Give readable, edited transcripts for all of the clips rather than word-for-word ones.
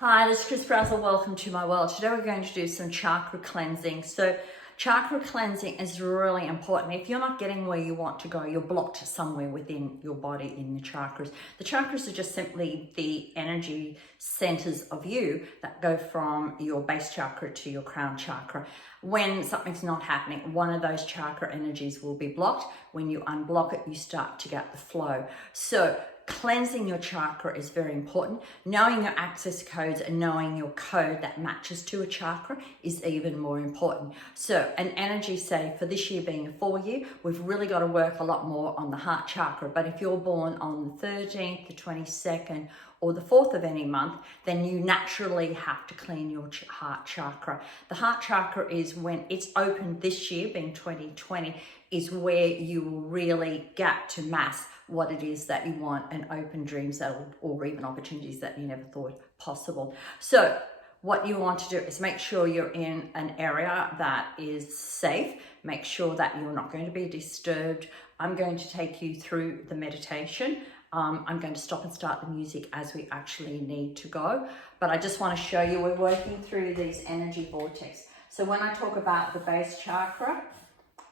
Hi, this is Chris Brazel. Welcome to my world. Today we're going to do some chakra cleansing. So chakra cleansing is really important. If you're not getting where you want to go, you're blocked somewhere within your body in the chakras. The chakras are just simply the energy centers of you that go from your base chakra to your crown chakra. When something's not happening, one of those chakra energies will be blocked. When you unblock it, you start to get the flow. So cleansing your chakra is very important. Knowing your access codes and knowing your code that matches to a chakra is even more important. So an energy, say for this year being a 4 year, we've really got to work a lot more on the heart chakra. But if you're born on the 13th, the 22nd, or the 4th of any month, then you naturally have to clean your heart chakra. The heart chakra is when it's open this year, being 2020, is where you will really get to mass what it is that you want and open dreams that or even opportunities that you never thought possible. So what you want to do is make sure you're in an area that is safe. Make sure that you're not going to be disturbed. I'm going to take you through the meditation. I'm going to stop and start the music as we actually need to go. But I just want to show you we're working through these energy vortex. So when I talk about the base chakra,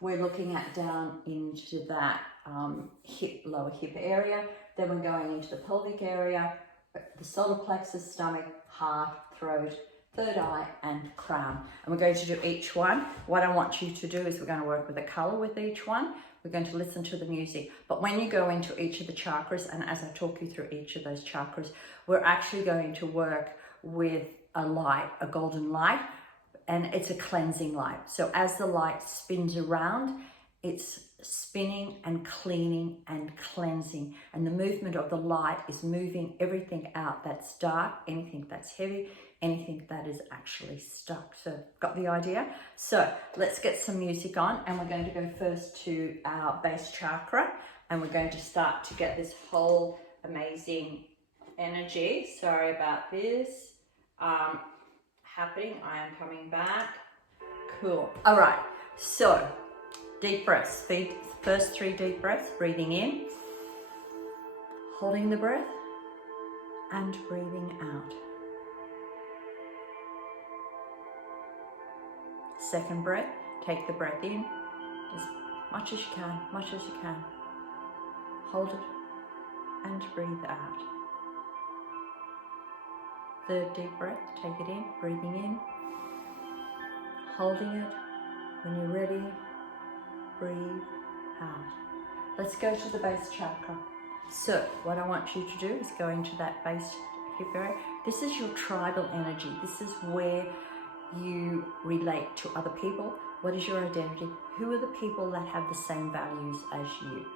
we're looking at down into that lower hip area. Then we're going into the pelvic area, the solar plexus, stomach, heart, throat, third eye, and crown. And we're going to do each one. What I want you to do is we're going to work with a color with each one. We're going to listen to the music. But when you go into each of the chakras, and as I talk you through each of those chakras, we're actually going to work with a light, a golden light, and it's a cleansing light. So as the light spins around, it's spinning and cleaning and cleansing. And the movement of the light is moving everything out that's dark, anything that's heavy, anything that is actually stuck. So got the idea? So let's get some music on, and we're going to go first to our base chakra, and we're going to start to get this whole amazing energy. Sorry about this. Happening. I am coming back. Cool. All right. So deep breaths. First 3 deep breaths. Breathing in, holding the breath, and breathing out. Second breath. Take the breath in, as much as you can, much as you can. Hold it and breathe out. Third deep breath, take it in, breathing in, holding it. When you're ready, breathe out. Let's go to the base chakra. So what I want you to do is go into that base hip area. This is your tribal energy. This is where you relate to other people. What is your identity? Who are the people that have the same values as you?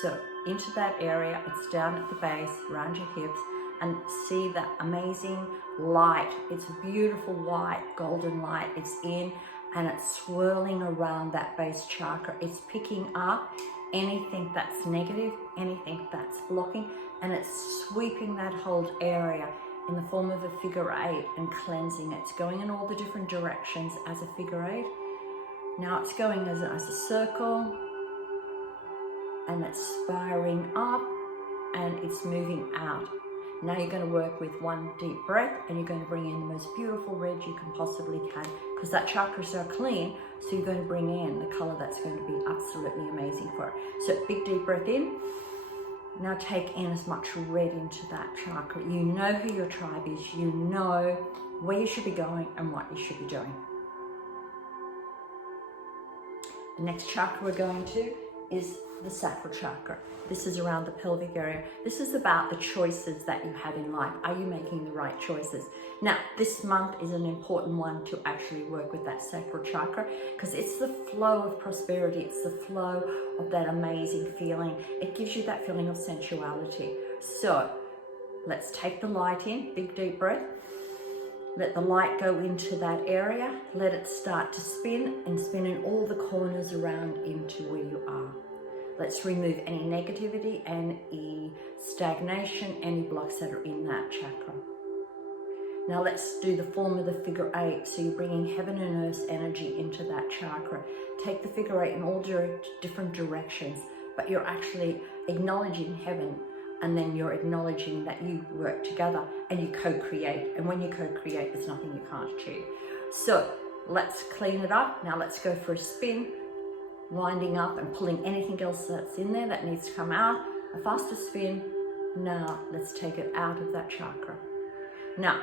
So into that area, it's down at the base, around your hips, and see that amazing light. It's a beautiful white, golden light. It's in and it's swirling around that base chakra. It's picking up anything that's negative, anything that's blocking, and it's sweeping that whole area in the form of a figure 8 and cleansing it. It's going in all the different directions as a figure 8. Now it's going as a circle, and it's spiraling up and it's moving out. Now you're going to work with 1 deep breath, and you're going to bring in the most beautiful red you can possibly can, because that chakras are clean, so you're going to bring in the color that's going to be absolutely amazing for it. So big deep breath in. Now take in as much red into that chakra. You know who your tribe is. You know where you should be going and what you should be doing. The next chakra we're going to is the sacral chakra. This is around the pelvic area. This is about the choices that you have in life. Are you making the right choices? Now, this month is an important one to actually work with that sacral chakra, because it's the flow of prosperity. It's the flow of that amazing feeling. It gives you that feeling of sensuality. So let's take the light in, big deep breath. Let the light go into that area. Let it start to spin and spin in all the corners around into where you are. Let's remove any negativity, any stagnation, any blocks that are in that chakra. Now let's do the form of the figure 8. So you're bringing heaven and earth's energy into that chakra. Take the figure 8 in all different directions, but you're actually acknowledging heaven and then you're acknowledging that you work together and you co-create. And when you co-create, there's nothing you can't achieve. So let's clean it up. Now let's go for a spin, winding up and pulling anything else that's in there that needs to come out. A faster spin. Now let's take it out of that chakra. Now,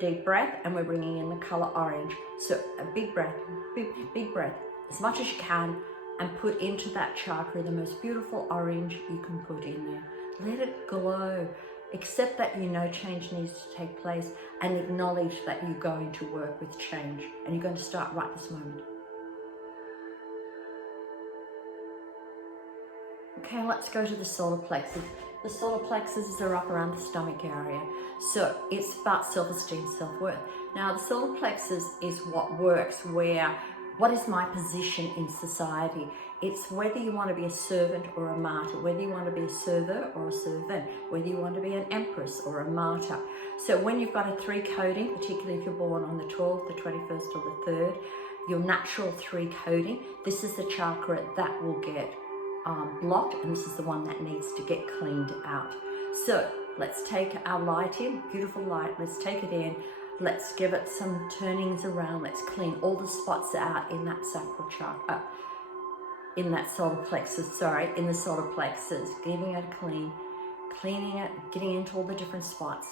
deep breath, and we're bringing in the color orange. So a big breath, big breath, as much as you can, and put into that chakra the most beautiful orange you can put in there. Let it glow. Accept that you know change needs to take place, and acknowledge that you're going to work with change, and you're going to start right this moment. Okay, let's go to the solar plexus. The solar plexus are up around the stomach area. So it's about self-esteem, self-worth. Now the solar plexus is what works where, what is my position in society? It's whether you want to be a servant or a martyr, whether you want to be a server or a servant, whether you want to be an empress or a martyr. So when you've got a 3 coding, particularly if you're born on the 12th, the 21st or the 3rd, your natural 3 coding, this is the chakra that will get blocked, and this is the one that needs to get cleaned out. So let's take our light in, beautiful light, let's take it in, let's give it some turnings around, let's clean all the spots out in that sacral chakra, in that solar plexus, in the solar plexus, giving it a clean, cleaning it, getting into all the different spots.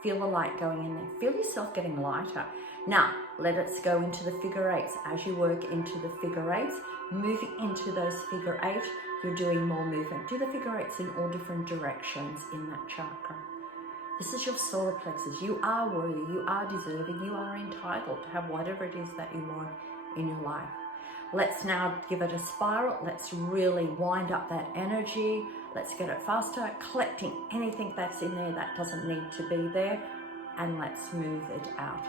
Feel the light going in there, feel yourself getting lighter. Now, let it go into the figure 8s. As you work into the figure 8s, moving into those figure 8, you're doing more movement. Do the figure 8s in all different directions in that chakra. This is your solar plexus. You are worthy, you are deserving, you are entitled to have whatever it is that you want in your life. Let's now give it a spiral. Let's really wind up that energy. Let's get it faster, collecting anything that's in there that doesn't need to be there, and let's move it out.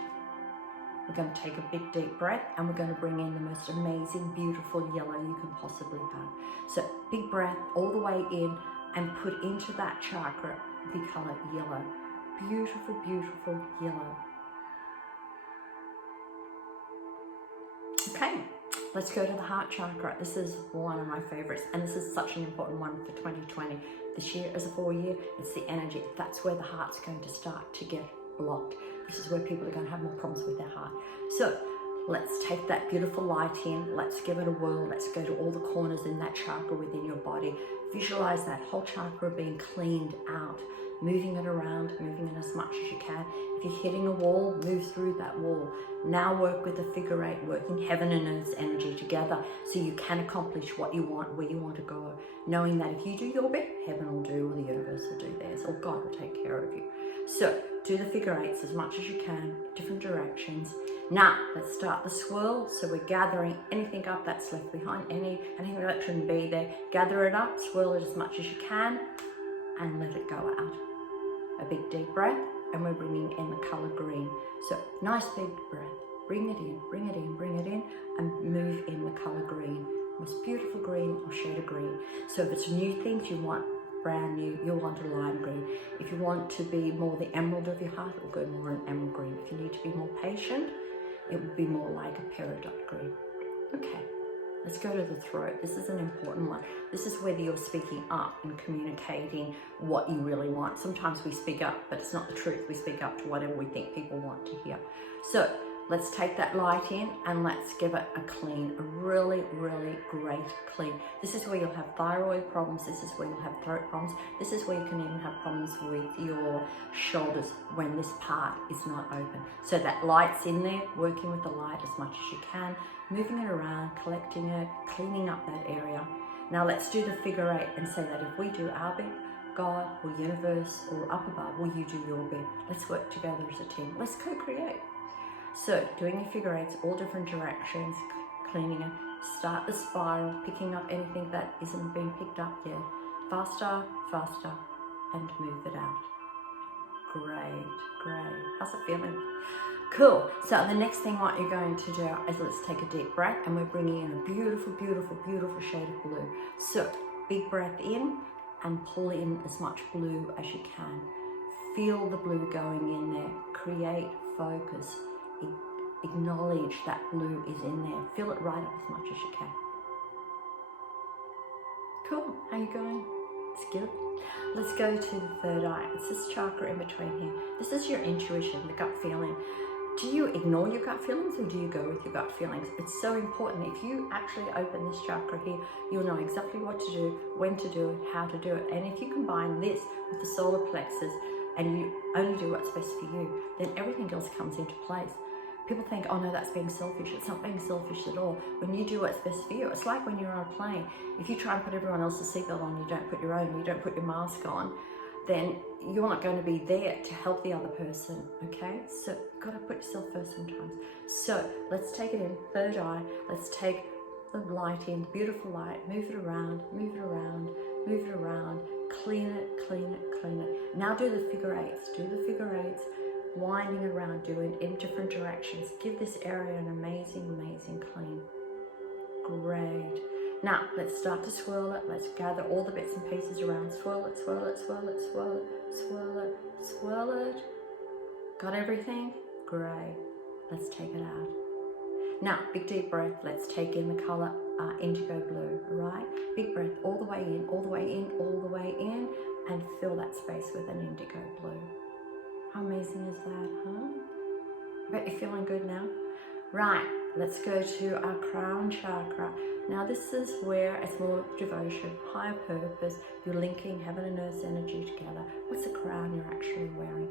We're going to take a big deep breath, and we're going to bring in the most amazing, beautiful yellow you can possibly have. So big breath all the way in, and put into that chakra the color yellow. Beautiful, beautiful yellow. Okay, let's go to the heart chakra. This is one of my favorites, and this is such an important one for 2020. This year is a 4-year, it's the energy. That's where the heart's going to start to get blocked. This is where people are going to have more problems with their heart. So let's take that beautiful light in, let's give it a whirl, let's go to all the corners in that chakra within your body. Visualize that whole chakra being cleaned out, moving it around, moving it as much as you can. If you're hitting a wall, move through that wall. Now work with the figure 8, working heaven and earth's energy together so you can accomplish what you want, where you want to go, knowing that if you do your bit, heaven will do, or the universe will do theirs, or God will take care of you. So do the figure 8s as much as you can, different directions. Now let's start the swirl. So we're gathering anything up that's left behind, anything that shouldn't be there. Gather it up, swirl it as much as you can, and let it go out. A big deep breath, and we're bringing in the color green. So nice big breath, bring it in, bring it in, bring it in, and move in the color green. Most beautiful green or shade of green. So if it's new things you want, brand new, you'll want a lime green. If you want to be more the emerald of your heart, it will go more an emerald green. If you need to be more patient, it would be more like a peridot green. Okay, let's go to the throat. This is an important one. This is whether you're speaking up and communicating what you really want. Sometimes we speak up, but it's not the truth. We speak up to whatever we think people want to hear. So let's take that light in, and let's give it a clean, a really, really great clean. This is where you'll have thyroid problems. This is where you'll have throat problems. This is where you can even have problems with your shoulders when this part is not open. So that light's in there, working with the light as much as you can, moving it around, collecting it, cleaning up that area. Now let's do the figure 8 and say that if we do our bit, God or universe or up above, will you do your bit? Let's work together as a team. Let's co-create. So doing your figure 8s, all different directions, cleaning it, start the spiral, picking up anything that isn't being picked up yet. Faster, faster, and move it out. Great, great. How's it feeling? Cool. So the next thing what you're going to do is let's take a deep breath, and we're bringing in a beautiful, beautiful, beautiful shade of blue. So big breath in and pull in as much blue as you can. Feel the blue going in there. Create focus. Acknowledge that blue is in there. Fill it right up as much as you can. Cool. How you going? It's good. Let's go to the third eye. It's this chakra in between here. This is your intuition, the gut feeling. Do you ignore your gut feelings or do you go with your gut feelings? It's so important. If you actually open this chakra here, you'll know exactly what to do, when to do it, how to do it. And if you combine this with the solar plexus and you only do what's best for you, then everything else comes into place. People think, oh no, that's being selfish. It's not being selfish at all. When you do what's best for you, it's like when you're on a plane. If you try and put everyone else's seatbelt on, you don't put your own, you don't put your mask on, then you're not going to be there to help the other person, okay? So you've got to put yourself first sometimes. So let's take it in, third eye. Let's take the light in, beautiful light, move it around, move it around, move it around, clean it, clean it, clean it. Now do the figure eights, winding around, do it in different directions. Give this area an amazing, amazing clean. Great. Now, let's start to swirl it. Let's gather all the bits and pieces around. Swirl it, swirl it, swirl it, swirl it, swirl it, swirl it. Got everything? Great. Let's take it out. Now, big deep breath. Let's take in the color indigo blue, all right? Big breath all the way in, all the way in, all the way in, and fill that space with an indigo blue. How amazing is that, huh? I bet you're feeling good now. Right, let's go to our crown chakra. Now this is where it's more devotion, higher purpose. You're linking heaven and earth's energy together. What's the crown you're actually wearing?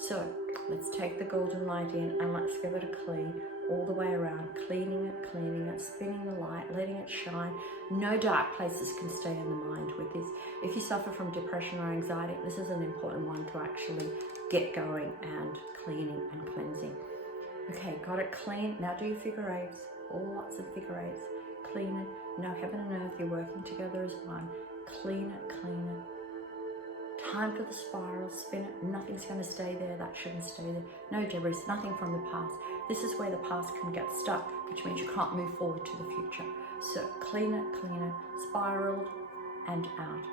So let's take the golden light in and let's give it a clean all the way around, cleaning it, spinning the light, letting it shine. No dark places can stay in the mind with this. If you suffer from depression or anxiety, this is an important one to actually get going and cleaning and cleansing. Okay, got it clean. Now do your figure eights, lots of figure eights. Clean it. Now heaven and earth, you're working together as one. Clean it, clean it. Time for the spiral, spin it. Nothing's going to stay there. That shouldn't stay there. No debris, nothing from the past. This is where the past can get stuck, which means you can't move forward to the future. So clean it, spiraled and out.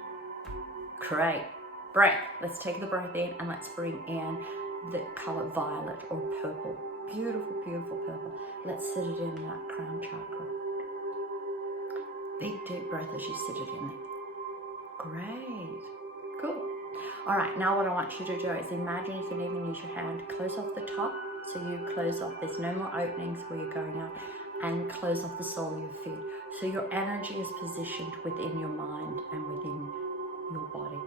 Great. Breath. Let's take the breath in and let's bring in the color violet or purple. Beautiful, beautiful purple. Let's sit it in that crown chakra. Big deep breath as you sit it in there. Great. Cool. All right, now what I want you to do is imagine you can even use your hand, close off the top. So you close off, there's no more openings where you're going out, and close off the sole of your feet. So your energy is positioned within your mind and within your body.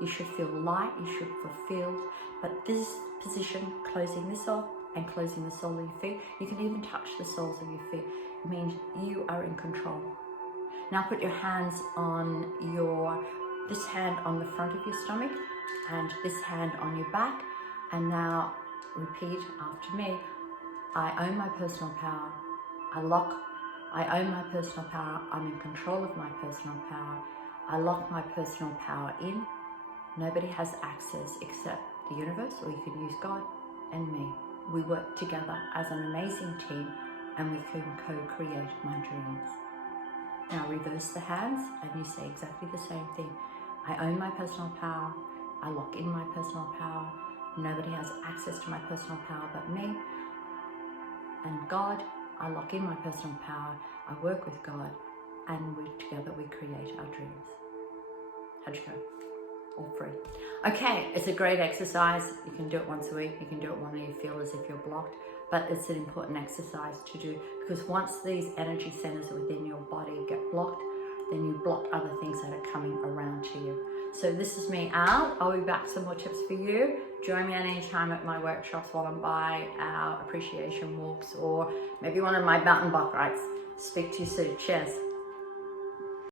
You should feel light, you should feel fulfilled, but this position, closing this off and closing the sole of your feet, you can even touch the soles of your feet. It means you are in control. Now put your hands on this hand on the front of your stomach and this hand on your back, and now repeat after me. I own my personal power. I own my personal power. I'm in control of my personal power. I lock my personal power in. Nobody has access except the universe, or you can use God and me. We work together as an amazing team and we can co-create my dreams. Now reverse the hands and you say exactly the same thing. I own my personal power. I lock in my personal power. Nobody has access to my personal power but me. And God, I lock in my personal power. I work with God and together we create our dreams. How'd you go? All free. Okay, it's a great exercise. You can do it once a week. You can do it when you feel as if you're blocked, but it's an important exercise to do because once these energy centers within your body get blocked, then you block other things that are coming around to you. So this is me, Al. I'll be back some more tips for you. Join me at any time at my workshops while I'm by our appreciation walks or maybe one of my mountain bike rides. Speak to you soon. Cheers.